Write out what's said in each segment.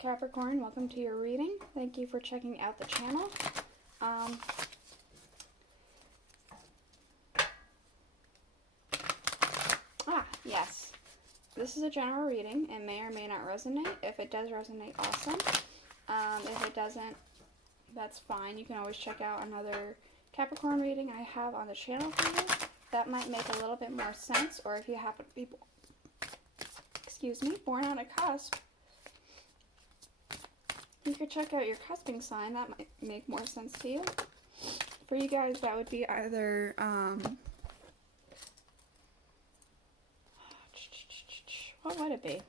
Hello Capricorn, welcome to your reading. Thank you for checking out the channel. Yes. This is a general reading. It may or may not resonate. If it does resonate, awesome. If it doesn't, that's fine. You can always check out another Capricorn reading I have on the channel for you. That might make a little bit more sense, or if you happen to be, born on a cusp, you could check out your cusping sign. That might make more sense to you. For you guys, that would be either, what would it be?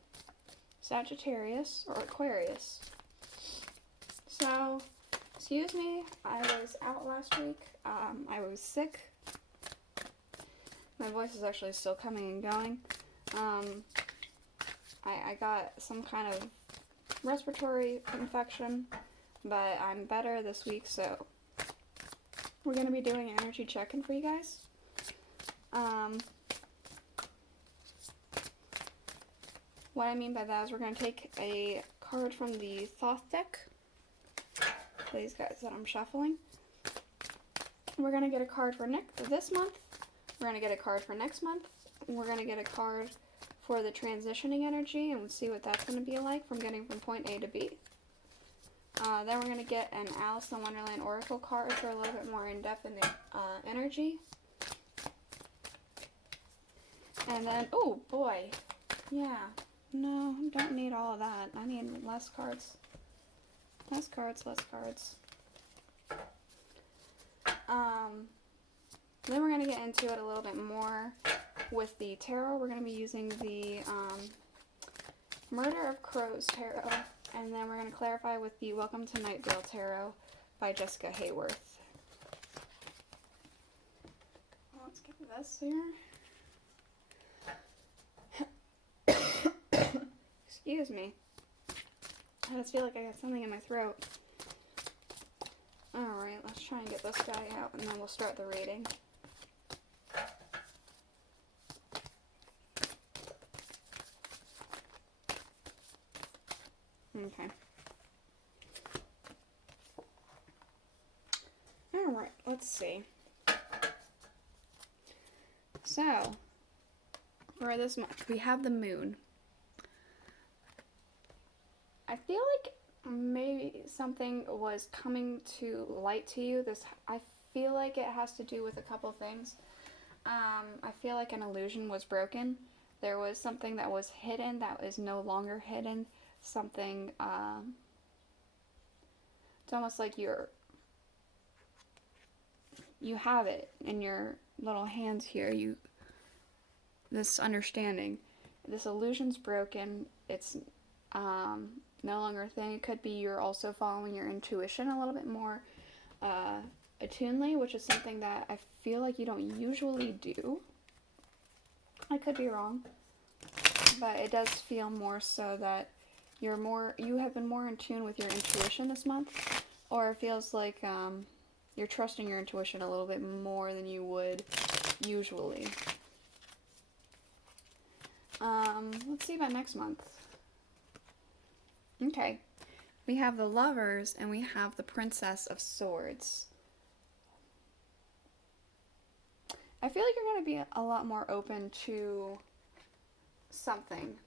Sagittarius or Aquarius. So, excuse me, I was out last week. I was sick. My voice is actually still coming and going. I got some kind of respiratory infection, but I'm better this week, so we're going to be doing an energy check-in for you guys. What I mean by that is we're going to take a card from the Thoth deck, these guys that I'm shuffling. We're going to get a card for this month. We're going to get a card for next month. We're going to get a card for the transitioning energy, and we'll see what that's going to be like from getting from point A to B. Then we're going to get an Alice in Wonderland Oracle card for a little bit more in-depth in the energy. And then, oh boy, yeah, no, don't need all of that. I need less cards. Less cards, less cards. Then we're going to get into it a little bit more with the tarot. We're going to be using the Murder of Crows tarot, and then we're going to clarify with the Welcome to Night Vale tarot by Jessica Hayworth. Let's get this here. Excuse me. I just feel like I got something in my throat. Alright, let's try and get this guy out, and then we'll start the reading. Okay. Alright, let's see. So, for this month, we have the moon. I feel like maybe something was coming to light to you. I feel like it has to do with a couple things. I feel like an illusion was broken. There was something that was hidden that is no longer hidden. Something, it's almost like you have it in your little hands here. This understanding, this illusion's broken. It's no longer a thing. It could be you're also following your intuition a little bit more attunedly, which is something that I feel like you don't usually do. I could be wrong, but it does feel more so that you have been more in tune with your intuition this month, or it feels like you're trusting your intuition a little bit more than you would usually. Let's see about next month. Okay, we have the Lovers and we have the Princess of Swords. I feel like you're going to be a lot more open to something.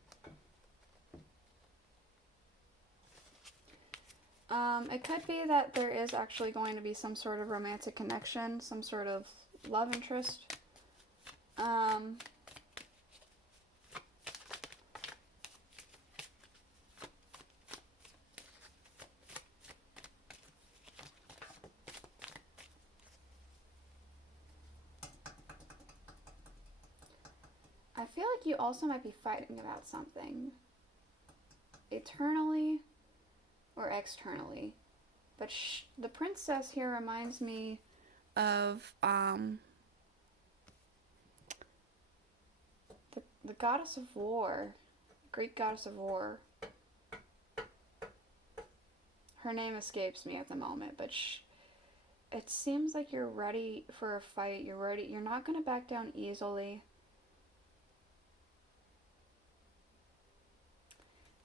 It could be that there is actually going to be some sort of romantic connection, some sort of love interest. I feel like you also might be fighting about something. Eternally or externally. But the princess here reminds me of the goddess of war, Greek goddess of war. Her name escapes me at the moment, but it seems like you're ready for a fight. You're ready. You're not going to back down easily.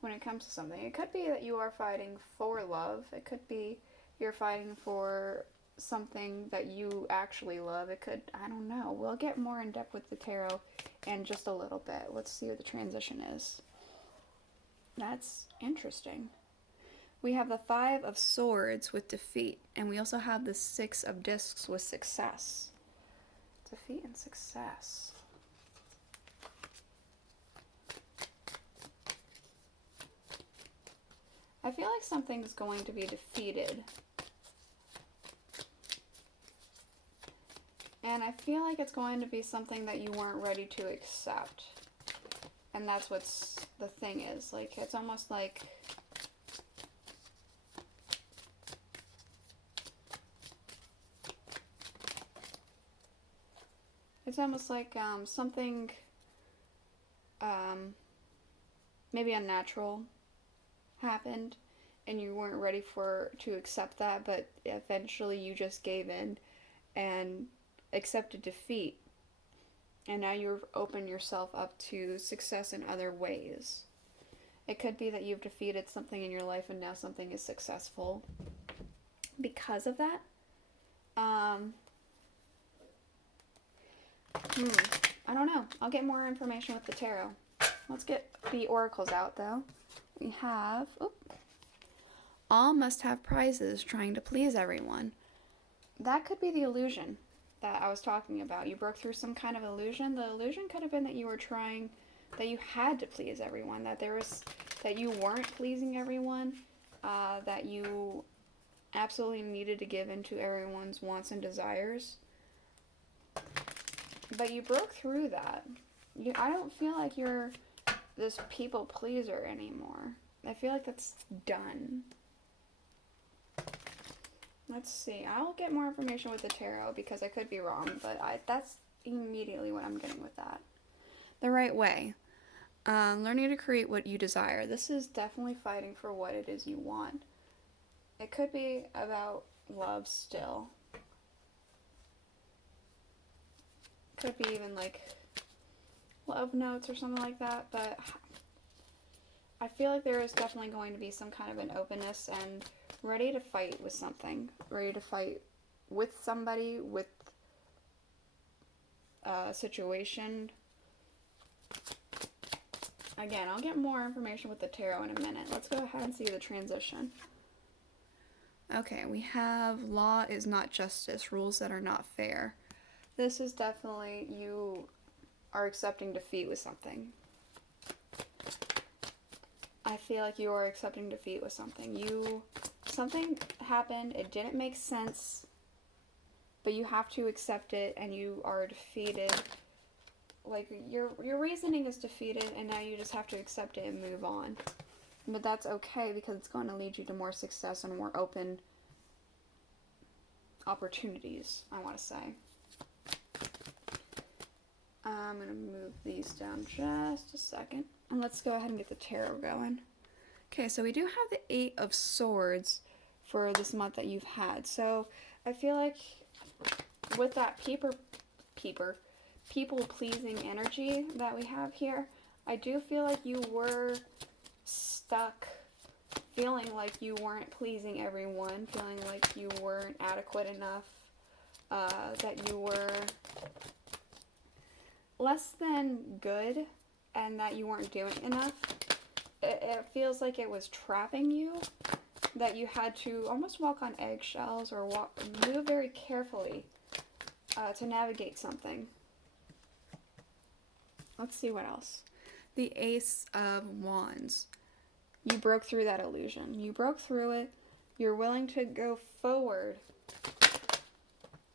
when it comes to something. It could be that you are fighting for love. It could be you're fighting for something that you actually love. It could, I don't know. We'll get more in depth with the tarot in just a little bit. Let's see what the transition is. That's interesting. We have the 5 of Swords with defeat, and we also have the 6 of Discs with success. Defeat and success. I feel like something's going to be defeated. And I feel like it's going to be something that you weren't ready to accept. And that's what's the thing is. Like, it's almost like... It's almost like something maybe unnatural happened and you weren't ready to accept that, but eventually you just gave in and accepted defeat, and now you've opened yourself up to success in other ways. It could be that you've defeated something in your life and now something is successful because of that. I don't know. I'll get more information with the tarot. Let's get the oracles out, though. We have... all must have prizes, trying to please everyone. That could be the illusion that I was talking about. You broke through some kind of illusion. The illusion could have been that you were trying... that you had to please everyone. That you weren't pleasing everyone. That you absolutely needed to give in to everyone's wants and desires. But you broke through that. I don't feel like you're this people pleaser anymore. I feel like that's done. Let's see. I'll get more information with the tarot because I could be wrong, but that's immediately what I'm getting with that. The right way. Learning to create what you desire. This is definitely fighting for what it is you want. It could be about love still. Could be even like love notes or something like that, but I feel like there is definitely going to be some kind of an openness and ready to fight with something. Ready to fight with somebody, with a situation. Again, I'll get more information with the tarot in a minute. Let's go ahead and see the transition. Okay, we have law is not justice, rules that are not fair. This is definitely you are accepting defeat with something. I feel like you are accepting defeat with something. Something happened, it didn't make sense, but you have to accept it and you are defeated. Like your reasoning is defeated and now you just have to accept it and move on. But that's okay because it's going to lead you to more success and more open opportunities, I want to say. I'm going to move these down just a second. And let's go ahead and get the tarot going. Okay, so we do have the 8 of Swords for this month that you've had. So I feel like with that people-pleasing energy that we have here, I do feel like you were stuck feeling like you weren't pleasing everyone, feeling like you weren't adequate enough, that you were less than good and that you weren't doing enough. It feels like it was trapping you, that you had to almost walk on eggshells or move very carefully to navigate something. Let's see what else. The Ace of Wands. You broke through that illusion. You broke through it. You're willing to go forward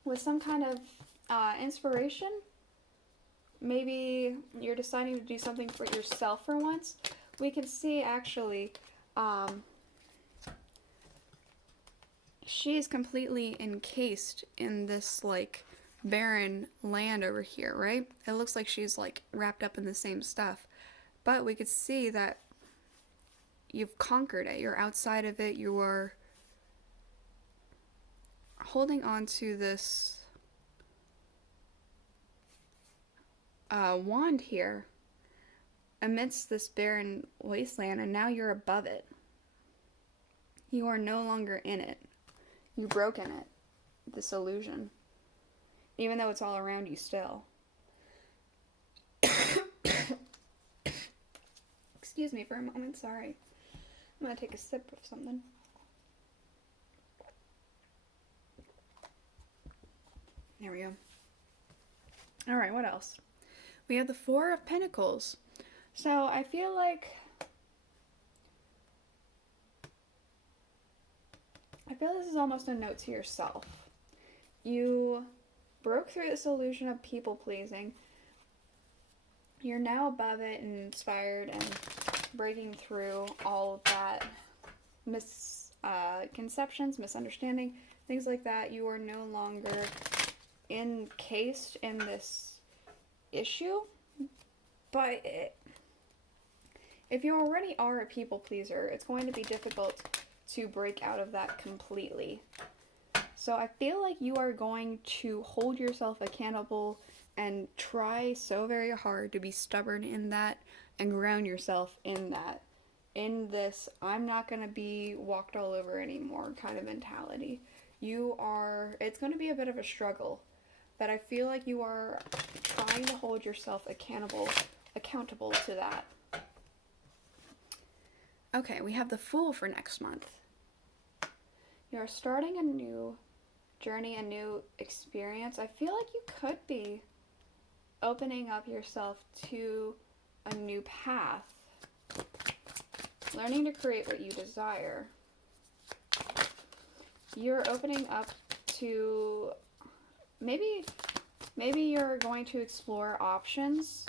with some kind of inspiration. Maybe you're deciding to do something for yourself for once. We can see actually she is completely encased in this like barren land over here, right? It looks like she's like wrapped up in the same stuff. But we could see that you've conquered it. You're outside of it. You are holding on to this wand here. amidst this barren wasteland, and now you're above it. You are no longer in it. You've broken it. This illusion. Even though it's all around you still. Excuse me for a moment, sorry. I'm gonna take a sip of something. There we go. Alright, what else? We have the Four of Pentacles. So I feel like this is almost a note to yourself. You broke through this illusion of people pleasing. You're now above it and inspired and breaking through all of that misconceptions, misunderstanding, things like that. You are no longer encased in this issue. But if you already are a people pleaser, it's going to be difficult to break out of that completely. So I feel like you are going to hold yourself accountable and try so very hard to be stubborn in that and ground yourself in that. In this, I'm not going to be walked all over anymore kind of mentality. It's going to be a bit of a struggle, but I feel like you are trying to hold yourself accountable to that. Okay, we have the Fool for next month. You're starting a new journey, a new experience. I feel like you could be opening up yourself to a new path. Learning to create what you desire. You're opening up to maybe you're going to explore options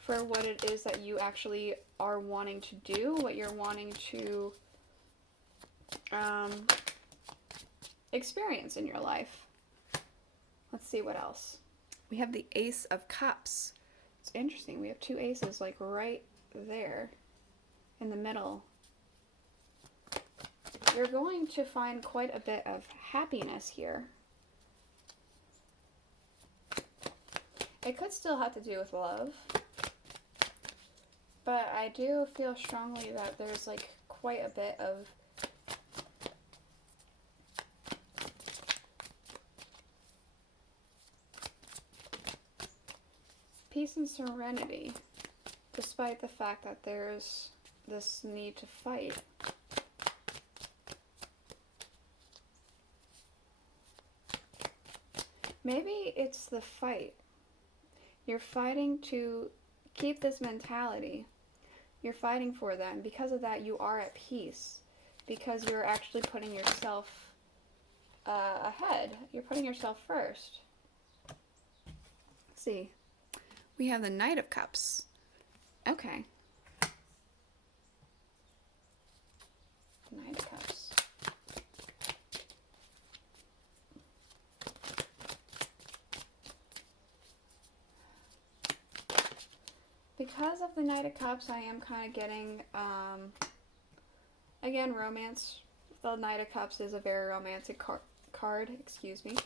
for what it is that you actually are wanting to do, what you're wanting to experience in your life. Let's see what else. We have the Ace of Cups. It's interesting. We have two aces like right there in the middle. You're going to find quite a bit of happiness here. It could still have to do with love, but I do feel strongly that there's like quite a bit of peace and serenity, despite the fact that there's this need to fight. Maybe it's the fight. You're fighting to keep this mentality. You're fighting for that, and because of that, you are at peace. Because you're actually putting yourself ahead. You're putting yourself first. Let's see. We have the Knight of Cups. Okay. Knight of Cups. Because of the Knight of Cups, I am kind of getting, again, romance. The Knight of Cups is a very romantic card, excuse me.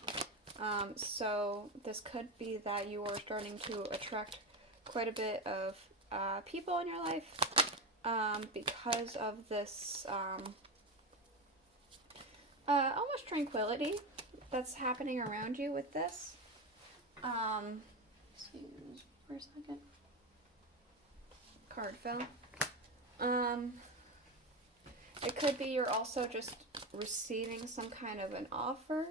So this could be that you are starting to attract quite a bit of people in your life because of this almost tranquility that's happening around you with this. Excuse me for a second. Card fell. It could be you're also just receiving some kind of an offer.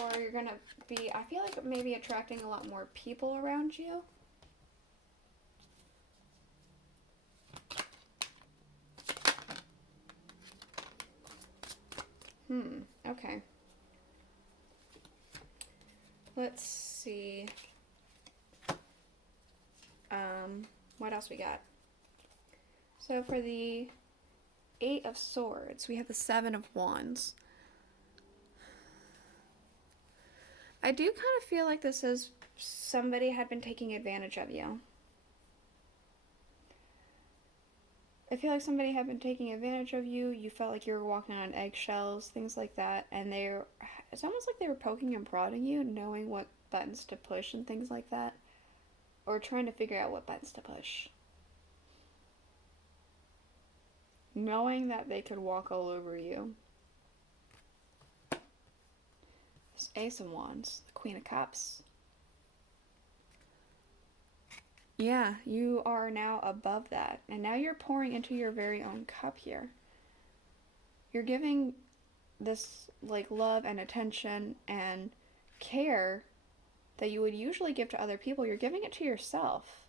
Or you're going to be, I feel like maybe attracting a lot more people around you. Okay. Let's see. What else we got? So for the Eight of Swords, we have the Seven of Wands. I do kind of feel like this is somebody had been taking advantage of you. I feel like somebody had been taking advantage of you. You felt like you were walking on eggshells, things like that. And it's almost like they were poking and prodding you, knowing what buttons to push and things like that. Or trying to figure out what buttons to push. knowing that they could walk all over you. This Ace of Wands, the Queen of Cups. Yeah, you are now above that. And now you're pouring into your very own cup here. You're giving this like love and attention and care that you would usually give to other people. You're giving it to yourself.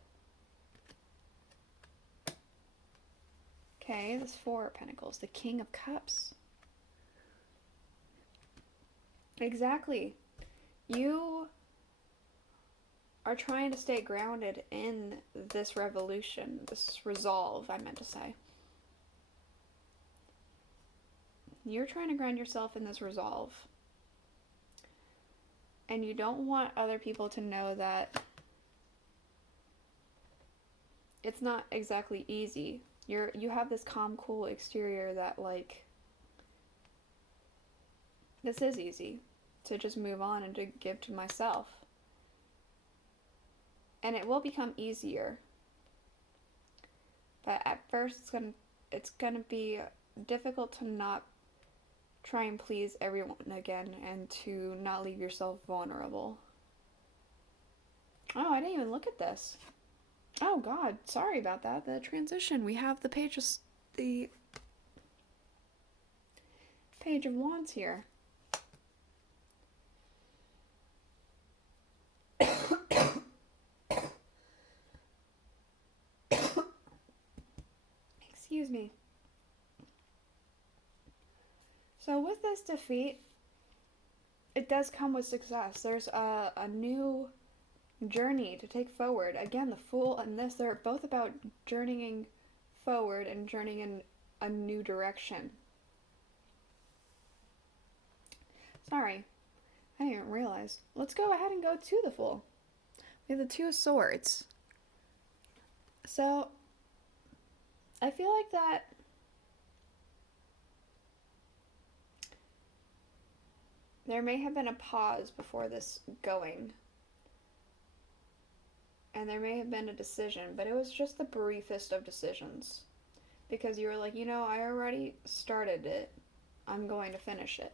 Okay, this Four of Pentacles, the King of Cups. Exactly. You are trying to stay grounded in this revolution, this resolve, I meant to say. You're trying to ground yourself in this resolve. And you don't want other people to know that it's not exactly easy. You have this calm, cool exterior that, like, this is easy to just move on and to give to myself. And it will become easier. But at first it's gonna be difficult to not try and please everyone again and to not leave yourself vulnerable. Oh, I didn't even look at this. Oh God, sorry about that. The transition. We have the Page of Wands here. Excuse me. So with this defeat, it does come with success. There's a new journey to take forward. Again, the Fool and this, they're both about journeying forward and journeying in a new direction. Sorry, I didn't even realize. Let's go ahead and go to the Fool. We have the Two of Swords. So, I feel like that there may have been a pause before this going. And there may have been a decision, but it was just the briefest of decisions. Because you were like, you know, I already started it. I'm going to finish it.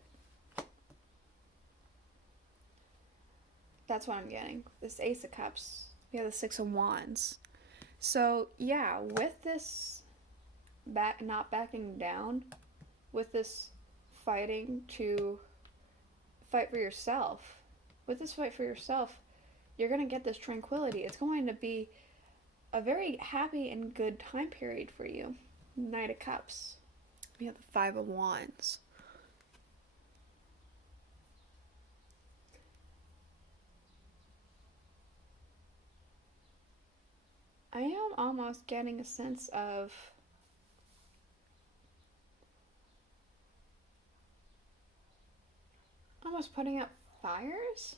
That's what I'm getting. This Ace of Cups. We have the Six of Wands. So, yeah, with this not backing down, with this fighting to fight for yourself, with this fight for yourself, you're going to get this tranquility. It's going to be a very happy and good time period for you. Knight of Cups. We have the Five of Wands. I am almost getting a sense of almost putting out fires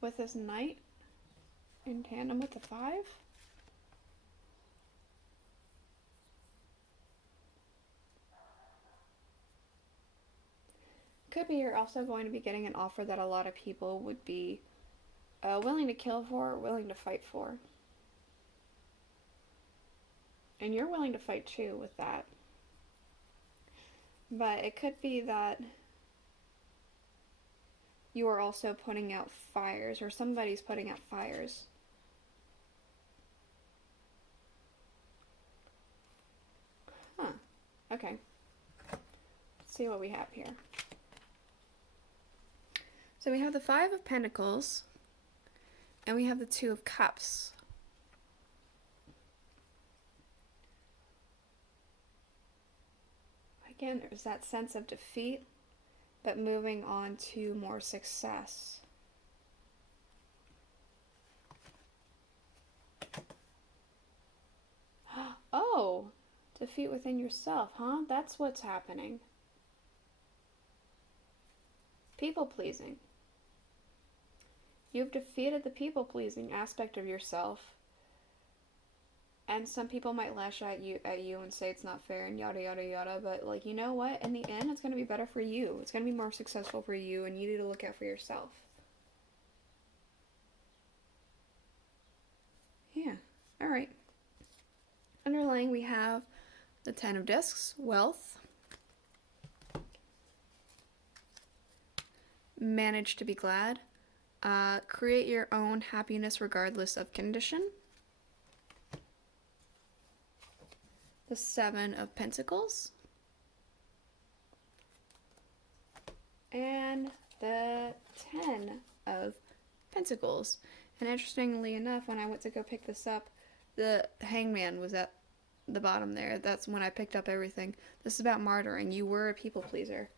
with this Knight in tandem with the Five. Could be you're also going to be getting an offer that a lot of people would be willing to kill for, willing to fight for. And you're willing to fight too with that. But it could be that you are also putting out fires, or somebody's putting out fires. Huh. Okay. Let's see what we have here. So we have the Five of Pentacles, and we have the Two of Cups. Again, there's that sense of defeat, but moving on to more success. Oh, defeat within yourself, huh? That's what's happening. People-pleasing. You've defeated the people-pleasing aspect of yourself. And some people might lash at you and say it's not fair and yada yada yada, but like, you know what? In the end, it's going to be better for you. It's going to be more successful for you, and you need to look out for yourself. Yeah. All right. Underlying healing, we have the Ten of Discs, wealth. Manage to be glad. Create your own happiness regardless of condition. The Seven of Pentacles. And the Ten of Pentacles. And interestingly enough, when I went to go pick this up, the Hangman was at the bottom there. That's when I picked up everything. This is about martyring. You were a people pleaser.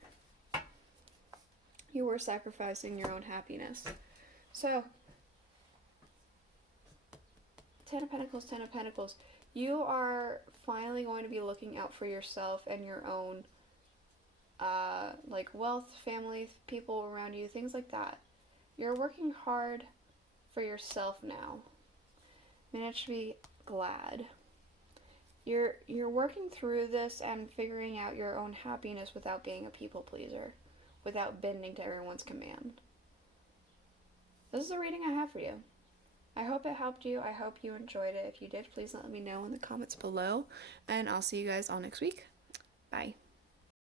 You were sacrificing your own happiness. So, Ten of Pentacles, Ten of Pentacles. You are finally going to be looking out for yourself and your own, like wealth, family, people around you, things like that. You're working hard for yourself now. Manage to be glad. You're working through this and figuring out your own happiness without being a people pleaser, without bending to everyone's command. This is the reading I have for you. I hope it helped you. I hope you enjoyed it. If you did, please let me know in the comments below, and I'll see you guys all next week. Bye.